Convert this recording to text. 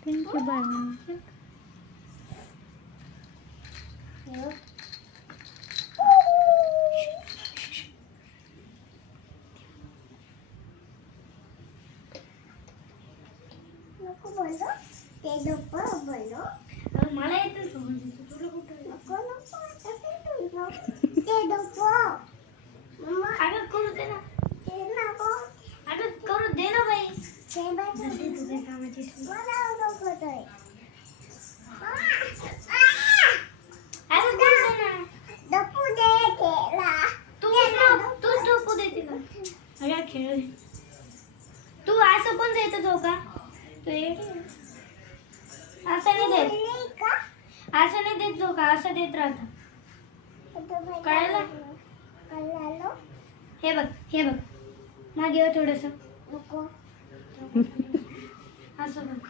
Thank you bye. मला येतं तुला कुठं अगं करू दे ना अगं करू दे ना बाई तुझ्या कामाची अगं करू दे ना तूच झोपू दे तिला अगं खेळ तू असं पण देत झोका तू असं नाही देत असं नाही देत झोका असं देत राहता कळलं हे बघ मागे थोडस असं बघ